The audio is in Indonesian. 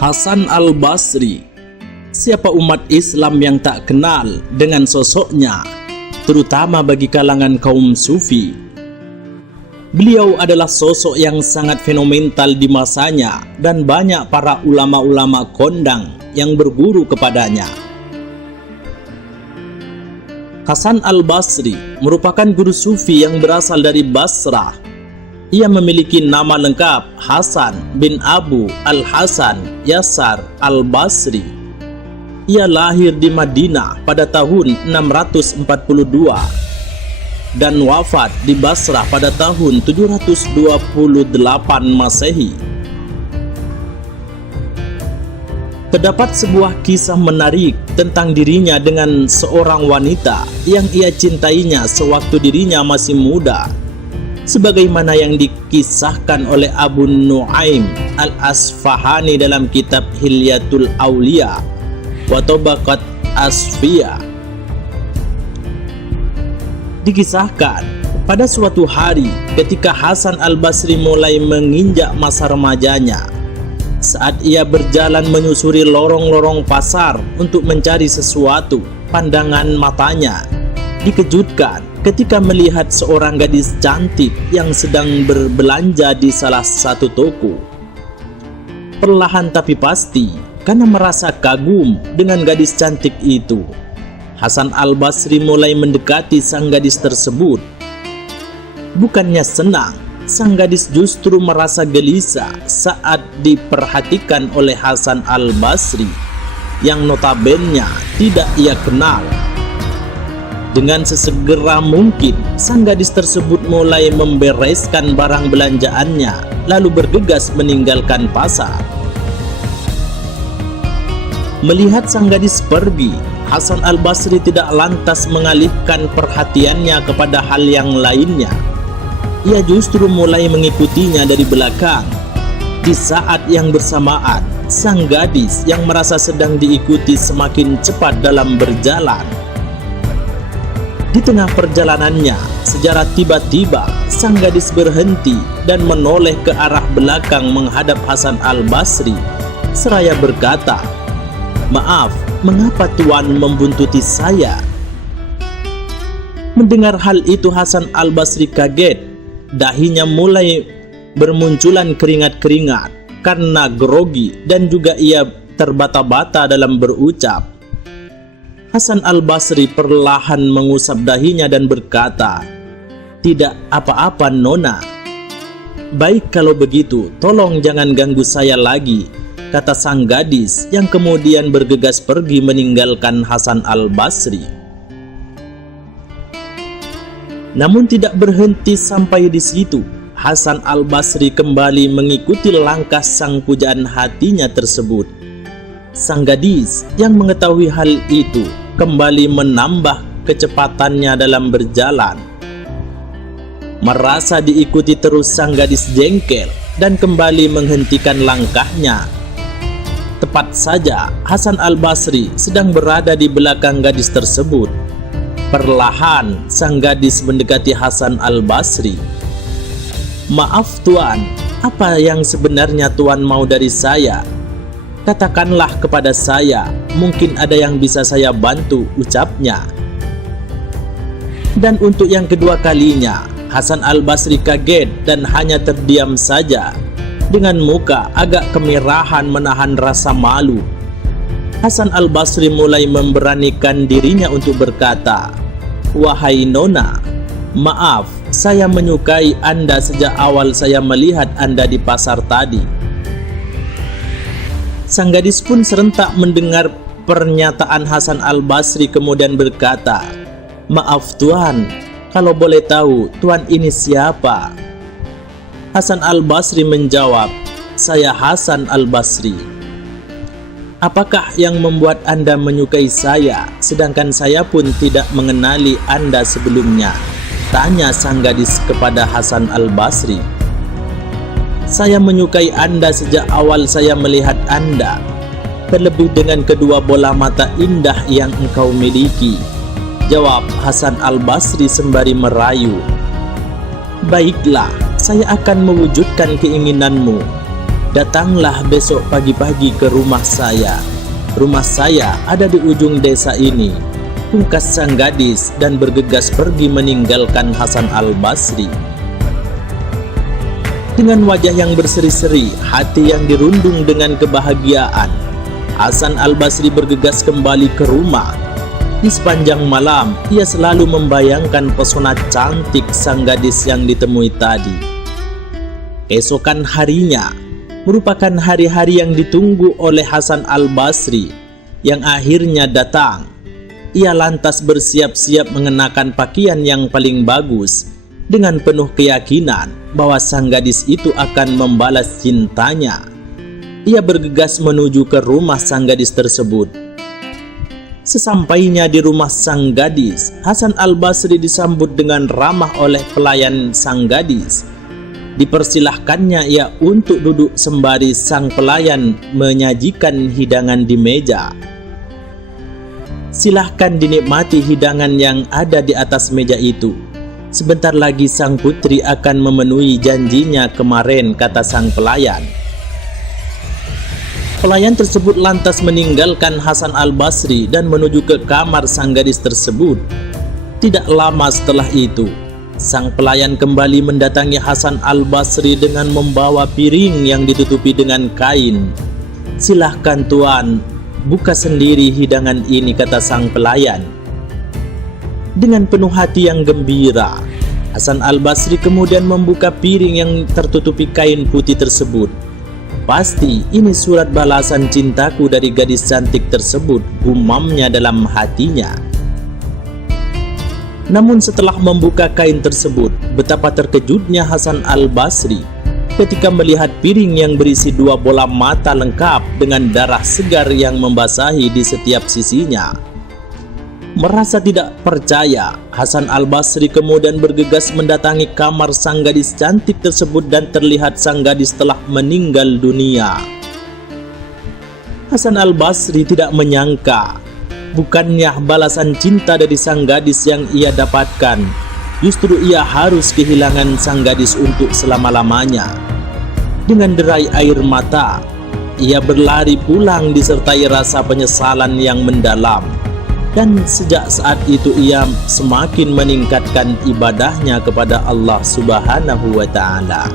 Hasan Al-Basri. Siapa umat Islam yang tak kenal dengan sosoknya, terutama bagi kalangan kaum sufi. Beliau adalah sosok yang sangat fenomenal di masanya dan banyak para ulama-ulama kondang yang berguru kepadanya. Hasan Al-Basri merupakan guru sufi yang berasal dari Basrah. Ia memiliki nama lengkap Hasan bin Abu Al-Hasan Yasar Al-Basri. Ia lahir di Madinah pada tahun 642 dan wafat di Basrah pada tahun 728 Masehi. Terdapat sebuah kisah menarik tentang dirinya dengan seorang wanita yang ia cintainya sewaktu dirinya masih muda, sebagaimana yang dikisahkan oleh Abu Nuaim Al-Asfahani dalam kitab Hilyatul Aulia wa Tabaqat Asfiya. Dikisahkan pada suatu hari ketika Hasan Al-Basri mulai menginjak masa remajanya, saat ia berjalan menyusuri lorong-lorong pasar untuk mencari sesuatu, pandangan matanya dikejutkan ketika melihat seorang gadis cantik yang sedang berbelanja di salah satu toko. Perlahan tapi pasti, karena merasa kagum dengan gadis cantik itu, Hasan Al-Basri mulai mendekati sang gadis tersebut. Bukannya senang, sang gadis justru merasa gelisah saat diperhatikan oleh Hasan Al-Basri yang notabene tidak ia kenal. Dengan sesegera mungkin, sang gadis tersebut mulai membereskan barang belanjaannya, lalu bergegas meninggalkan pasar. Melihat sang gadis pergi, Hasan Al-Basri tidak lantas mengalihkan perhatiannya kepada hal yang lainnya. Ia justru mulai mengikutinya dari belakang. Di saat yang bersamaan, sang gadis yang merasa sedang diikuti semakin cepat dalam berjalan. Di tengah perjalanannya, secara tiba-tiba sang gadis berhenti dan menoleh ke arah belakang menghadap Hasan Al-Basri seraya berkata, "Maaf, mengapa Tuan membuntuti saya?" Mendengar hal itu, Hasan Al-Basri kaget. Dahinya mulai bermunculan keringat-keringat karena grogi dan juga ia terbata-bata dalam berucap. Hasan Al-Basri perlahan mengusap dahinya dan berkata, "Tidak apa-apa, Nona." "Baik kalau begitu, tolong jangan ganggu saya lagi," kata sang gadis yang kemudian bergegas pergi meninggalkan Hasan Al-Basri. Namun tidak berhenti sampai di situ, Hasan Al-Basri kembali mengikuti langkah sang pujaan hatinya tersebut. Sang gadis yang mengetahui hal itu kembali menambah kecepatannya dalam berjalan. Merasa diikuti terus, sang gadis jengkel dan kembali menghentikan langkahnya. Tepat saja Hasan Al-Basri sedang berada di belakang gadis tersebut. Perlahan sang gadis mendekati Hasan Al-Basri. "Maaf Tuan, apa yang sebenarnya Tuan mau dari saya? Katakanlah kepada saya, mungkin ada yang bisa saya bantu," ucapnya. Dan untuk yang kedua kalinya, Hasan Al-Basri kaget dan hanya terdiam saja. Dengan muka agak kemerahan menahan rasa malu, Hasan Al-Basri mulai memberanikan dirinya untuk berkata, "Wahai Nona, maaf, saya menyukai Anda sejak awal saya melihat Anda di pasar tadi." Sang gadis pun serentak mendengar pernyataan Hasan Al-Basri kemudian berkata, "Maaf Tuan, kalau boleh tahu Tuan ini siapa?" Hasan Al-Basri menjawab, "Saya Hasan Al-Basri." "Apakah yang membuat Anda menyukai saya, sedangkan saya pun tidak mengenali Anda sebelumnya?" tanya sang gadis kepada Hasan Al-Basri. "Saya menyukai Anda sejak awal saya melihat Anda, terlebih dengan kedua bola mata indah yang engkau miliki," jawab Hasan Al-Basri sembari merayu. "Baiklah, saya akan mewujudkan keinginanmu. "Datanglah besok pagi-pagi ke rumah saya. Rumah saya ada di ujung desa ini," pungkas sang gadis dan bergegas pergi meninggalkan Hasan al-Basri. Dengan wajah yang berseri-seri, hati yang dirundung dengan kebahagiaan, Hasan al-Basri bergegas kembali ke rumah. Di sepanjang malam, ia selalu membayangkan pesona cantik sang gadis yang ditemui tadi. Keesokan harinya merupakan hari-hari yang ditunggu oleh Hasan al-Basri yang akhirnya datang. Ia lantas bersiap-siap mengenakan pakaian yang paling bagus dengan penuh keyakinan bahwa sang gadis itu akan membalas cintanya. Ia bergegas menuju ke rumah sang gadis tersebut. Sesampainya di rumah sang gadis, Hasan al-Basri disambut dengan ramah oleh pelayan sang gadis. Dipersilahkannya ia untuk duduk sembari sang pelayan menyajikan hidangan di meja. "Silahkan dinikmati hidangan yang ada di atas meja itu. Sebentar lagi sang putri akan memenuhi janjinya kemarin," kata sang pelayan. Pelayan tersebut lantas meninggalkan Hasan al-Basri dan menuju ke kamar sang gadis tersebut. Tidak lama setelah itu, sang pelayan kembali mendatangi Hasan al-Basri dengan membawa piring yang ditutupi dengan kain. "Silahkan tuan, buka sendiri hidangan ini," kata sang pelayan. Dengan penuh hati yang gembira, Hasan al-Basri kemudian membuka piring yang tertutupi kain putih tersebut. "Pasti ini surat balasan cintaku dari gadis cantik tersebut," gumamnya dalam hatinya. Namun setelah membuka kain tersebut, betapa terkejutnya Hasan al-Basri ketika melihat piring yang berisi 2 bola mata lengkap dengan darah segar yang membasahi di setiap sisinya. Merasa tidak percaya, Hasan al-Basri kemudian bergegas mendatangi kamar sang gadis cantik tersebut dan terlihat sang gadis telah meninggal dunia. Hasan al-Basri tidak menyangka, bukannya balasan cinta dari sang gadis yang ia dapatkan, justru ia harus kehilangan sang gadis untuk selama-lamanya. Dengan derai air mata, ia berlari pulang disertai rasa penyesalan yang mendalam. Dan sejak saat itu ia semakin meningkatkan ibadahnya kepada Allah Subhanahu wa Ta'ala.